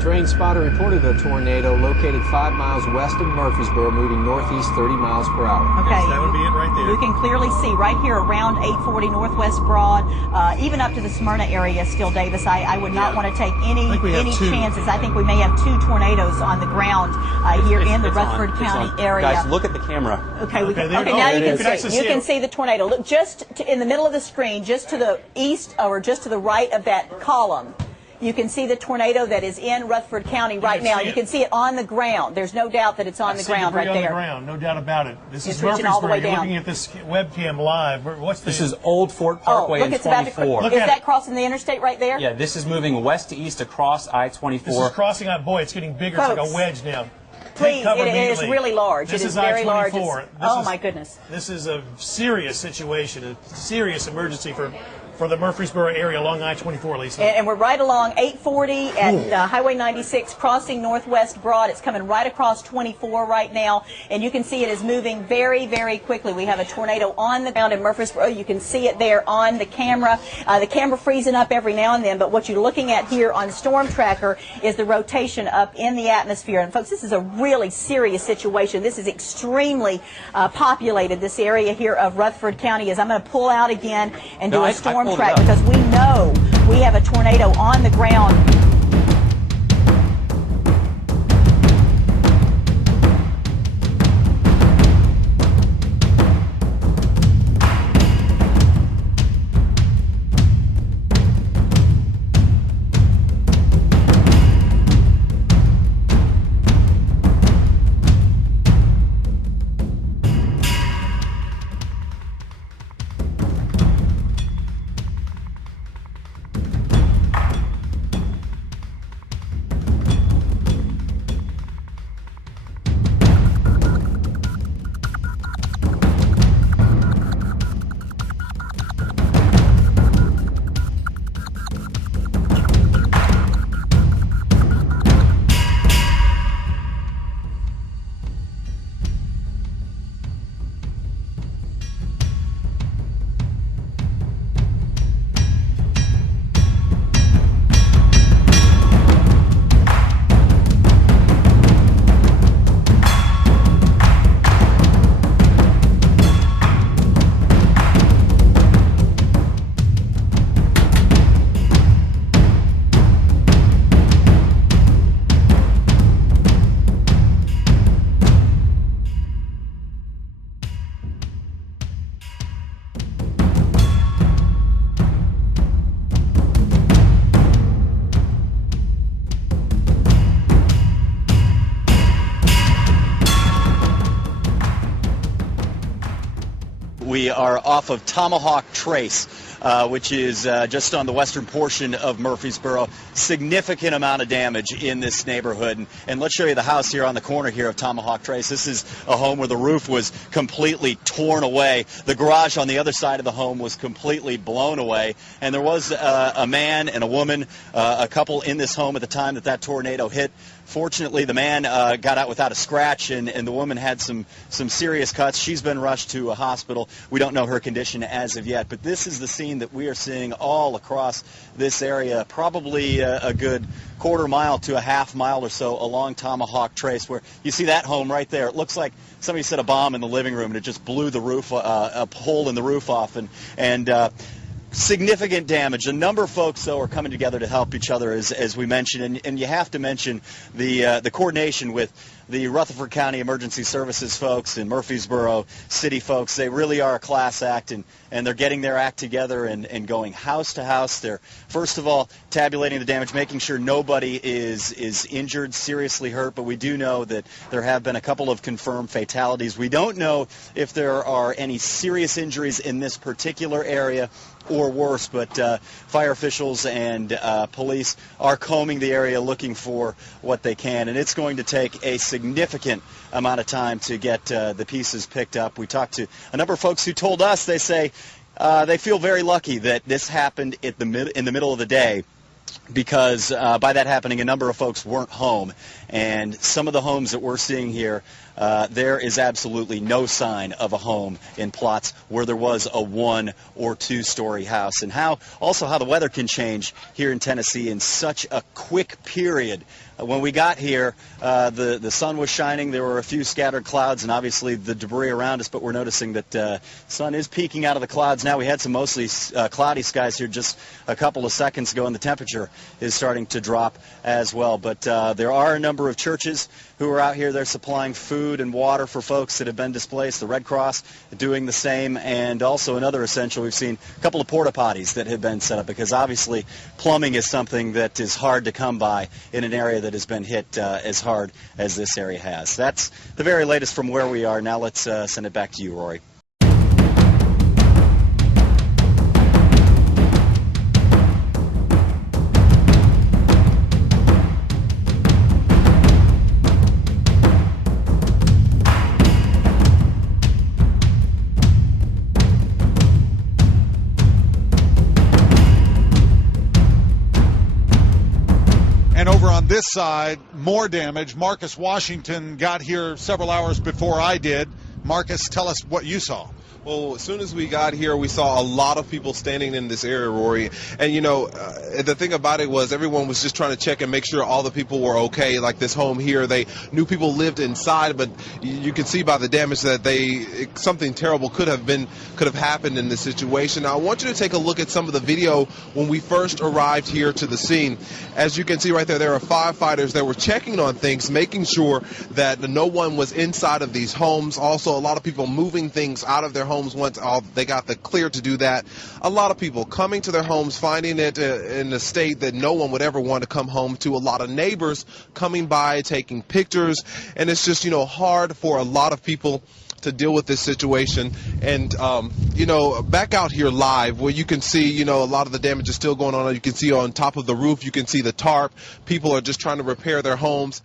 Terrain spotter reported a tornado located 5 miles west of Murfreesboro, moving northeast 30 miles per hour. Okay. Yes, that would be it right there. You can clearly see right here around 840 Northwest Broad, even up to the Smyrna area still, Davis. I would not want to take any chances. I think we may have 2 tornadoes on the ground here in the Rutherford County area. Guys, look at the camera. Okay, now you can see the tornado. Look just in the middle of the screen, just to the east or just to the right of that column. You can see the tornado that is in Rutherford County right now. You can see it on the ground. There's no doubt that it's on the ground right there. On the ground, no doubt about it. This is Murfreesboro. You're looking at this webcam live. What's this? This is Old Fort Parkway in 24. Is that crossing the interstate right there? Yeah, this is moving west to east across I-24. This is crossing out. Boy, it's getting bigger. Folks, it's like a wedge now. Please, it is really large. This it is very large. Oh, my goodness. This is a serious situation, a serious emergency for the Murfreesboro area along I-24, Lisa. And we're right along 840 at Highway 96, crossing Northwest Broad. It's coming right across 24 right now, and you can see it is moving very, very quickly. We have a tornado on the ground in Murfreesboro. You can see it there on the camera. The camera freezing up every now and then, but what you're looking at here on Storm Tracker is the rotation up in the atmosphere. And folks, this is a really serious situation. This is extremely populated, this area here of Rutherford County. As I'm going to pull out again and do a storm track because we know we have a tornado on the ground. We are off of Tomahawk Trace, which is just on the western portion of Murfreesboro. Significant amount of damage in this neighborhood. And let's show you the house here on the corner here of Tomahawk Trace. This is a home where the roof was completely torn away. The garage on the other side of the home was completely blown away. And there was a man and a woman, a couple in this home at the time that tornado hit. Fortunately, the man got out without a scratch, and the woman had some serious cuts. She's been rushed to a hospital. We don't know her condition as of yet, but this is the scene that we are seeing all across this area, probably a good quarter mile to a half mile or so along Tomahawk Trace, where you see that home right there. It looks like somebody set a bomb in the living room, and it just blew the roof, a hole in the roof off, and significant damage. A number of folks, though, are coming together to help each other, as we mentioned, and you have to mention the coordination with the Rutherford County Emergency Services folks and Murfreesboro City folks. They really are a class act, and they're getting their act together and going house to house. They're, first of all, tabulating the damage, making sure nobody is injured, seriously hurt, but we do know that there have been a couple of confirmed fatalities. We don't know if there are any serious injuries in this particular area or worse, but fire officials and police are combing the area looking for what they can, and it's going to take a significant amount of time to get the pieces picked up. We talked to a number of folks who told us they say they feel very lucky that this happened in the middle of the day, because by that happening, a number of folks weren't home. And some of the homes that we're seeing here, there is absolutely no sign of a home in plots where there was a 1 or 2 story house. And also how the weather can change here in Tennessee in such a quick period. When we got here, the sun was shining. There were a few scattered clouds and obviously the debris around us, but we're noticing that the sun is peeking out of the clouds now. We had some mostly cloudy skies here just a couple of seconds ago, and the temperature is starting to drop as well. But there are a number of churches who are out here. They're supplying food and water for folks that have been displaced. The Red Cross doing the same, and also another essential, we've seen a couple of porta potties that have been set up, because obviously plumbing is something that is hard to come by in an area that has been hit as hard as this area has. That's the very latest from where we are. Now let's send it back to you, Rory. And over on this side, more damage. Marcus Washington got here several hours before I did. Marcus, tell us what you saw. Well, as soon as we got here, we saw a lot of people standing in this area, Rory. And, the thing about it was everyone was just trying to check and make sure all the people were okay. Like this home here, they knew people lived inside, but you can see by the damage that something terrible could have happened in this situation. Now, I want you to take a look at some of the video when we first arrived here to the scene. As you can see right there are firefighters that were checking on things, making sure that no one was inside of these homes. Also, a lot of people moving things out of their homes once they got the clear to do that. A lot of people coming to their homes, finding it in a state that no one would ever want to come home to. A lot of neighbors coming by, taking pictures, and it's just, hard for a lot of people to deal with this situation. And back out here live where you can see, a lot of the damage is still going on. You can see on top of the roof, you can see the tarp. People are just trying to repair their homes.